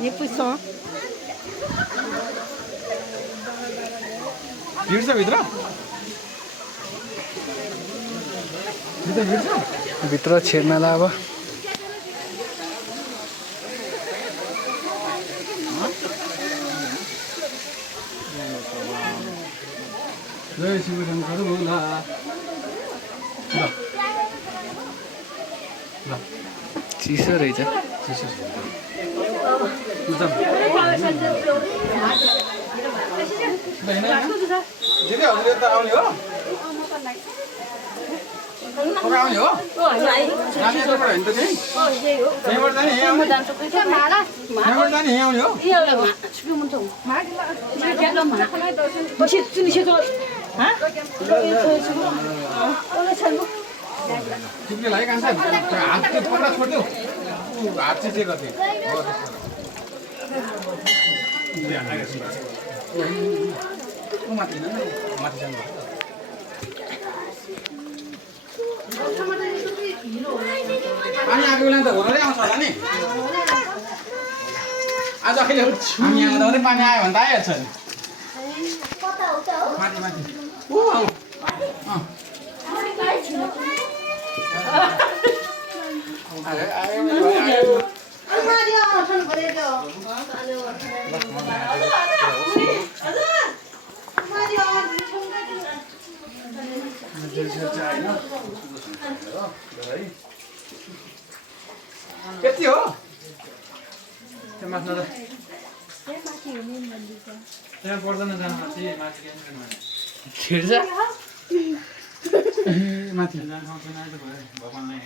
예쁘소. भिड छ भित्र भित्र छिर्नलाई अब जय शिवशङ्कर भोला चिसो रहेछ दिदी हजुर यता आउने हो आउने हो नानी यताबाट होइन त त्यहीँ त्यहीँबाट जाने यहीँ आउने त्यहीँबाट जाने यहीँ आउने हो तिमीले लागि कान्छ हात त्यो पक्रा छोडिदेऊ हात चाहिँ के गर्थे माथि माथि जानु पानी आएको बेला त घोरै आउँछ होला नि आज अहिले हामी यहाँ आउँदा पनि पानी आयो भने त आइहाल्छ नि माथि माथि कति हो त्यो माथि त्यहाँ पर्दैन जानु माथि माथि छिर्छ माथि जानु सक्दैन भगवान्लाई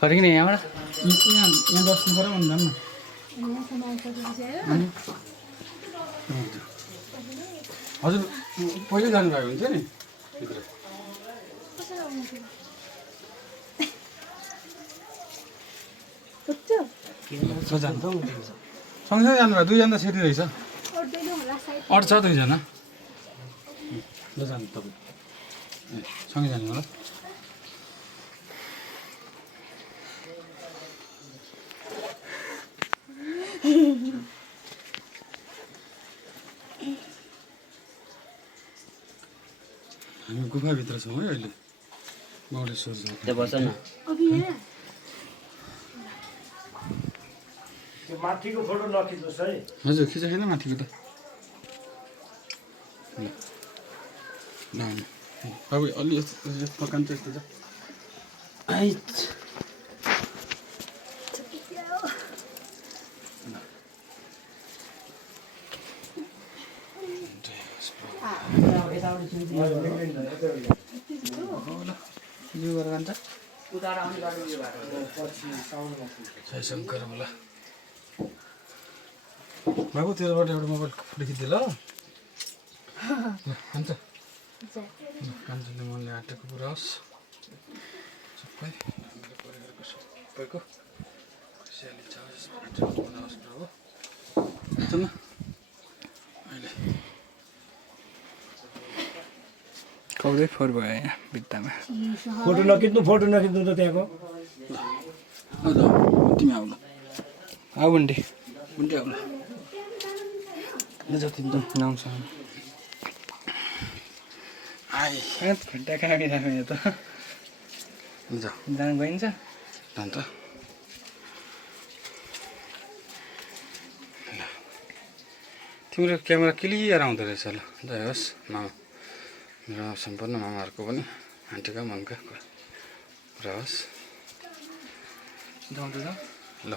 फर्किने यहाँबाट यहाँ बस्नु पऱ्यो भन्दा पनि हजुर पहिले जानुभएको हुन्छ नि भित्र सँगसँगै जानुभयो दुईजना छेत्री रहेछ अरू छ दुईजना ल जानु तपाईँ ए सँगै जानु होला हामी गुफाभित्र छौँ है अहिले गौडेश्वर माथिको फोटो नखिच्नुहोस् है हजुर खिचा छैन माथिको त बाबु अलि यस्तो कान्छ यस्तो छ जय शङ्कर बोला बाबु तेरोबाट एउटा मोबाइल फोटो खिच्दै ल हुन्छ कान्छीले मनले आँटेको पुरा होस् सबै परिवारको सबैको खुसियाली छ बनाओस् प्रभु हुन्छ न अहिले कौदै फोहोर भयो यहाँ भित्तामा फोटो नखिच्नु त त्यहाँको हजुर तिमी आऊ ल आऊ बन्टी बुन्टी आऊ ल जति त आउँछ आइ खुट्टा कामी राख्यो यो त हुन्छ जानु गइन्छ जान्छ तिम्रो क्यामेरा क्लियर आउँदो रहेछ ल जय होस् मामा मेरो सम्पूर्ण मामाहरूको पनि आन्टीका मनका कुरा होस् जाउँदैछ ल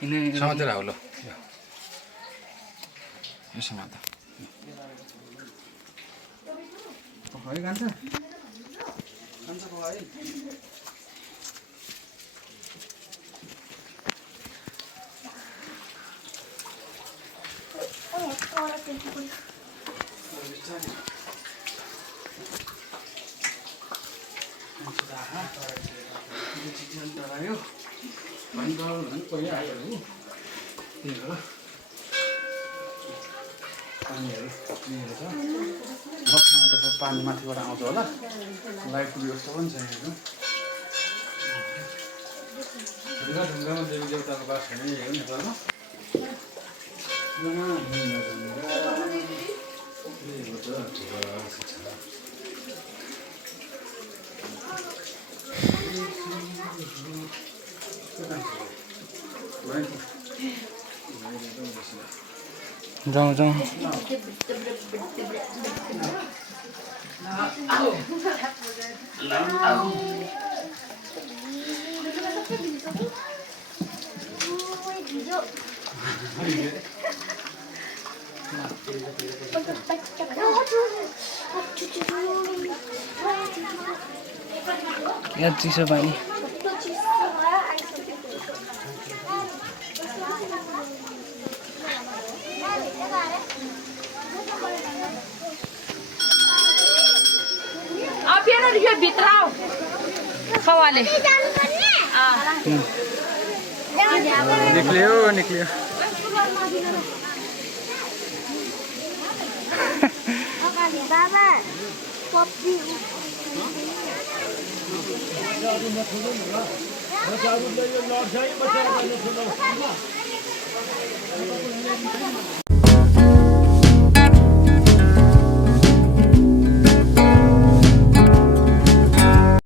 यिनै समातेर आऊ ल यो समात पकाइ खान्छ पकाइ डरायो पानी डरायो भने पहिला आयो नि त्यही हो पानीहरू लिएर छ बक्सामा त पानी माथिबाट आउँछ होला लाइटको व्यवस्था पनि छैन ढुङ्गामा देवी देवताको बास छैन हेर्नु नेपालमा जाउँ जाउँ यहाँ चिसो पानी भित्र सवाले निक्लियो निक्लियो बाबा पप्पी